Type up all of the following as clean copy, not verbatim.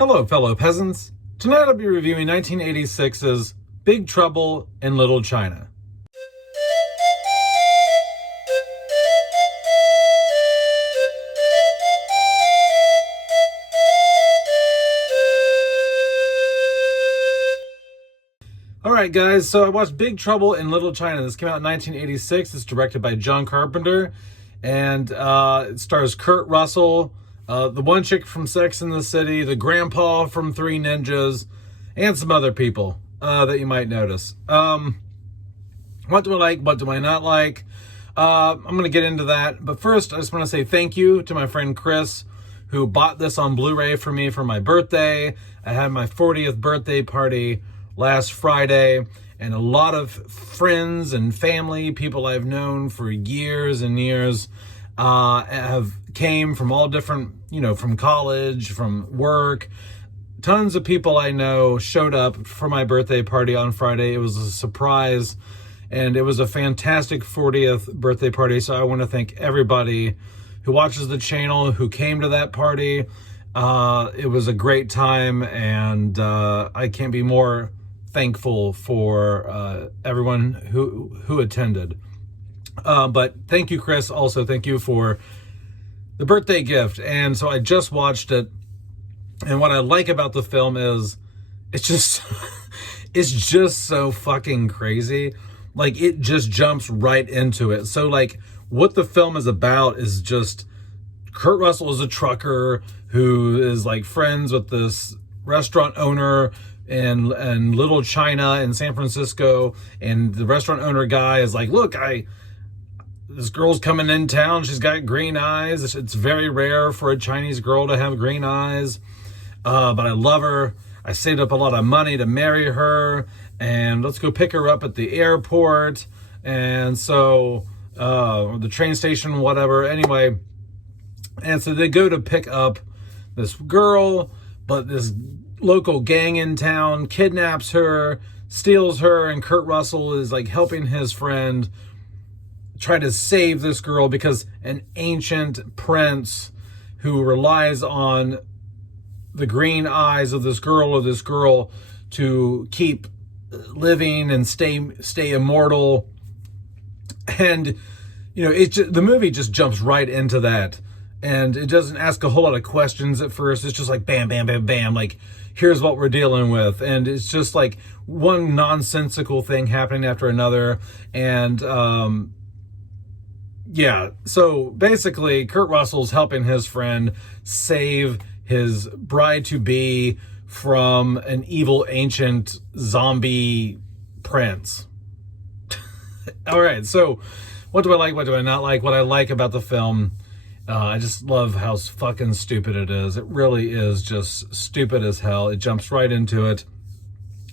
Hello, fellow peasants. Tonight I'll be reviewing 1986's Big Trouble in Little China. Alright guys, so I watched Big Trouble in Little China. This came out in 1986. It's directed by John Carpenter. And it stars Kurt Russell, the one chick from Sex and the City, the grandpa from Three Ninjas, and some other people that you might notice. What do I like? What do I not like? I'm going to get into that. But first, I just want to say thank you to my friend Chris, who bought this on Blu-ray for me for my birthday. I had my 40th birthday party last Friday, and a lot of friends and family, people I've known for years and years, have came from all different, from college, from work. Tons of people I know showed up for my birthday party on Friday. It was a surprise, and it was a fantastic 40th birthday party. So I want to thank everybody who watches the channel, who came to that party. It was a great time, and I can't be more thankful for everyone who attended. But thank you, Chris. Also, thank you for the birthday gift. And so I just watched it, and what I like about the film is it's just so fucking crazy. Like, it just jumps right into it. So like, what the film is about is just Kurt Russell is a trucker who is like friends with this restaurant owner in Little China in San Francisco, and the restaurant owner guy is like, look, this girl's coming in town, she's got green eyes. It's very rare for a Chinese girl to have green eyes, but I love her. I saved up a lot of money to marry her, and let's go pick her up at the airport. And so the train station, whatever, anyway. And so they go to pick up this girl, but this local gang in town kidnaps her, steals her, and Kurt Russell is like helping his friend try to save this girl because an ancient prince who relies on the green eyes of this girl to keep living and stay immortal. And the movie just jumps right into that, and it doesn't ask a whole lot of questions at first. It's just like bam, bam, bam, bam, like here's what we're dealing with. And it's just like one nonsensical thing happening after another. And yeah, so basically Kurt Russell's helping his friend save his bride-to-be from an evil ancient zombie prince. All right, so what do I like? What do I not like? What I like about the film, I just love how fucking stupid it is. It really is just stupid as hell. It jumps right into it.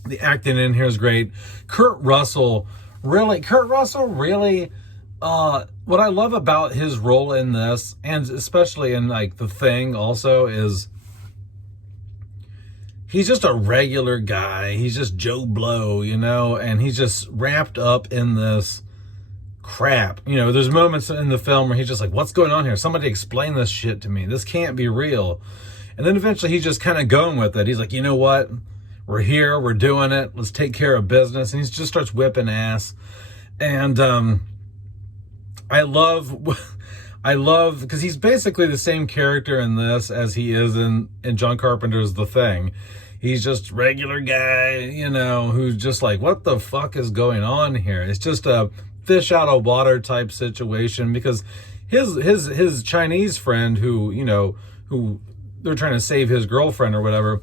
The acting in here is great. Kurt Russell really, what I love about his role in this, and especially in like The Thing also, is he's just a regular guy. He's just Joe Blow, and he's just wrapped up in this crap. There's moments in the film where he's just like, what's going on here? Somebody explain this shit to me. This can't be real. And then eventually he's just kind of going with it. He's like, you know what? We're here. We're doing it. Let's take care of business. And he just starts whipping ass. And I love because he's basically the same character in this as he is in John Carpenter's The Thing. He's just regular guy, who's just like, what the fuck is going on here? It's just a fish out of water type situation, because his Chinese friend who they're trying to save his girlfriend or whatever,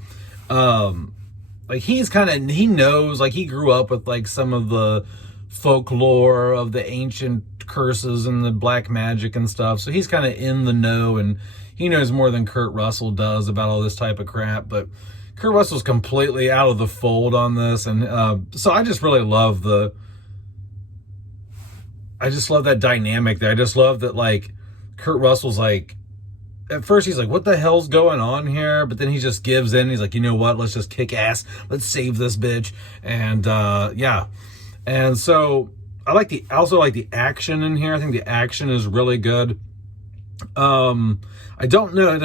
like he knows, like he grew up with like some of the folklore of the ancient curses and the black magic and stuff, so he's kind of in the know, and he knows more than Kurt Russell does about all this type of crap. But Kurt Russell's completely out of the fold on this, and so I just really love that dynamic there. I just love that, like, Kurt Russell's like, at first he's like, what the hell's going on here? But then he just gives in. He's like, you know what? Let's just kick ass. Let's save this bitch. And yeah. And so I also like the action in here. I think the action is really good. I don't know.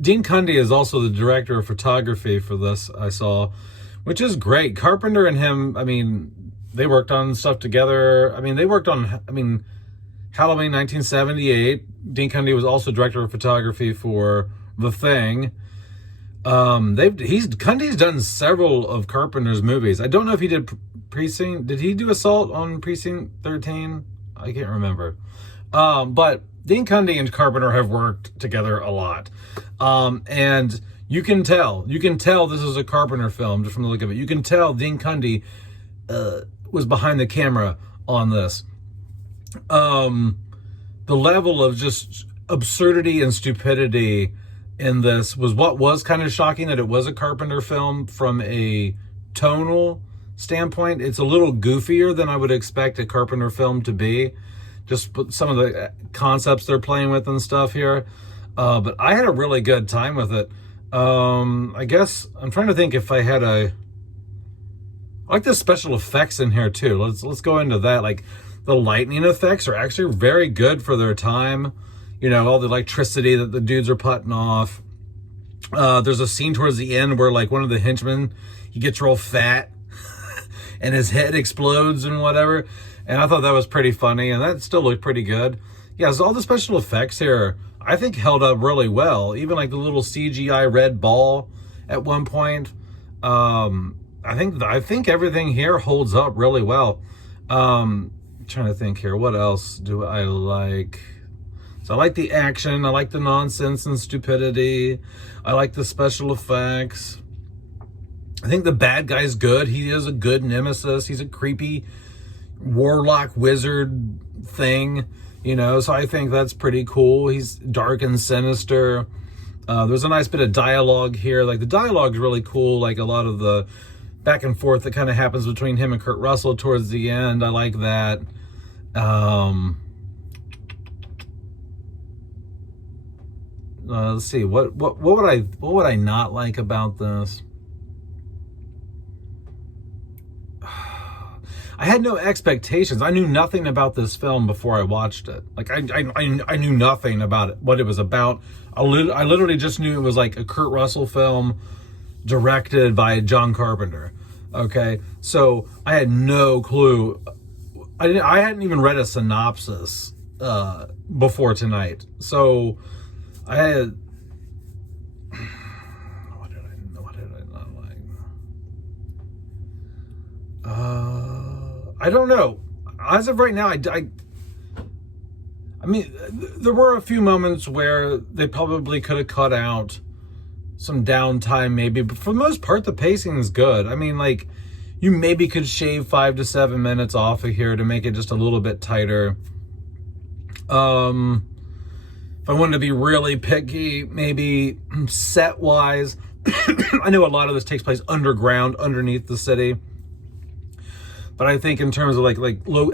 Dean Cundey is also the director of photography for this, I saw, which is great. Carpenter and him, I mean, they worked on stuff together. I mean, they worked on, Halloween 1978. Dean Cundey was also director of photography for The Thing. Cundey's done several of Carpenter's movies. I don't know if he did Precinct. Did he do Assault on Precinct 13? I can't remember. But Dean Cundey and Carpenter have worked together a lot. And you can tell this is a Carpenter film just from the look of it. You can tell Dean Cundey was behind the camera on this. The level of just absurdity and stupidity in this was what was kind of shocking, that it was a Carpenter film from a tonal standpoint. It's a little goofier than I would expect a Carpenter film to be. Just some of the concepts they're playing with and stuff here. But I had a really good time with it. I guess I'm trying to think if I had I like the special effects in here too. Let's go into that. Like the lightning effects are actually very good for their time. You know, all the electricity that the dudes are putting off. There's a scene towards the end where like one of the henchmen, he gets real fat and his head explodes and whatever. And I thought that was pretty funny, and that still looked pretty good. Yeah, so all the special effects here, I think, held up really well. Even like the little CGI red ball at one point. I think everything here holds up really well. Trying to think here, what else do I like? So I like the action, I like the nonsense and stupidity, I like the special effects. I think the bad guy's good. He is a good nemesis. He's a creepy warlock wizard thing, you know, so I think that's pretty cool. He's dark and sinister. There's a nice bit of dialogue here. Like the dialogue's really cool, like a lot of the back and forth that kind of happens between him and Kurt Russell towards the end. I like that. Let's see, what would I not like about this? I had no expectations. I knew nothing about this film before I watched it. Like I knew nothing about it, what it was about. I literally just knew it was like a Kurt Russell film directed by John Carpenter. Okay, so I had no clue. I hadn't even read a synopsis before tonight. So I had. What did I not like? I don't know. As of right now, I mean, there were a few moments where they probably could have cut out some downtime maybe, but for the most part, the pacing is good. I mean, like, you maybe could shave 5 to 7 minutes off of here to make it just a little bit tighter. If I wanted to be really picky, maybe set-wise, I know a lot of this takes place underground, underneath the city. But I think in terms of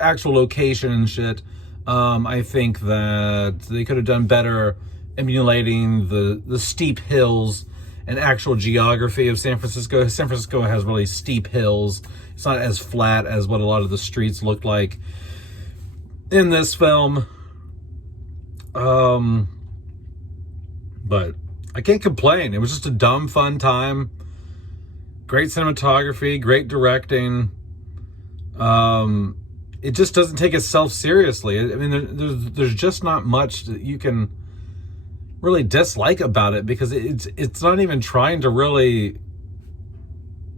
actual location and shit, I think that they could have done better emulating the steep hills and actual geography of San Francisco. San Francisco has really steep hills. It's not as flat as what a lot of the streets look like in this film. But I can't complain. It was just a dumb, fun time. Great cinematography, great directing. It just doesn't take itself seriously. I mean, there's just not much that you can really dislike about it, because it's not even trying to really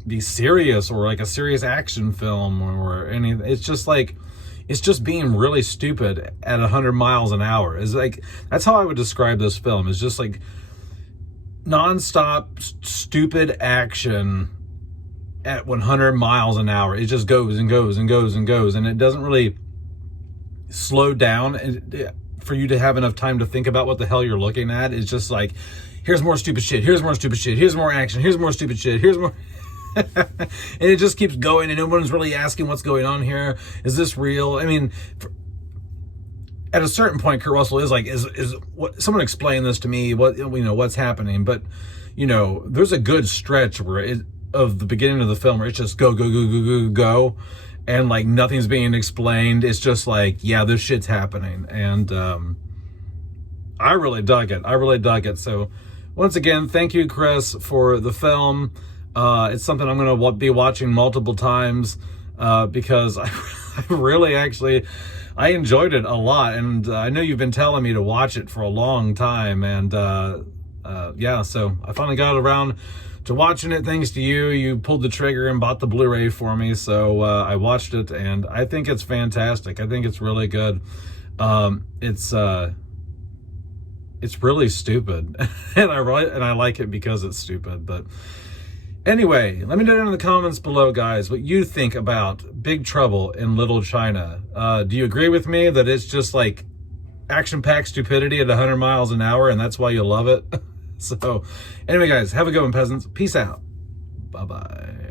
be serious or like a serious action film or anything. It's just being really stupid at 100 miles an hour. Is like, that's how I would describe this film. It's just like nonstop stupid action at 100 miles an hour. It just goes and goes and goes and goes, and it doesn't really slow down for you to have enough time to think about what the hell you're looking at. It's just like, here's more stupid shit, here's more stupid shit, here's more action, here's more stupid shit, here's more and it just keeps going, and no one's really asking what's going on here. Is this real? I mean, at a certain point, Kurt Russell is like, is what, someone explain this to me, what, you know, what's happening. But, you know, there's a good stretch where of the beginning of the film where it's just go, go, go, go, go, go, and like nothing's being explained. It's just like, yeah, this shit's happening. And I really dug it. I really dug it. So once again, thank you, Chris, for the film. It's something I'm going to be watching multiple times because I really actually, I enjoyed it a lot. And I know you've been telling me to watch it for a long time. And yeah, so I finally got around to watching it thanks to you. You pulled the trigger and bought the Blu-ray for me. So I watched it and I think it's fantastic. I think it's really good. It's really stupid and I like it because it's stupid. But anyway, let me know down in the comments below, guys, what you think about Big Trouble in Little China. Do you agree with me that it's just like action-packed stupidity at 100 miles an hour and that's why you love it? So anyway, guys, have a good one, peasants. Peace out. Bye-bye.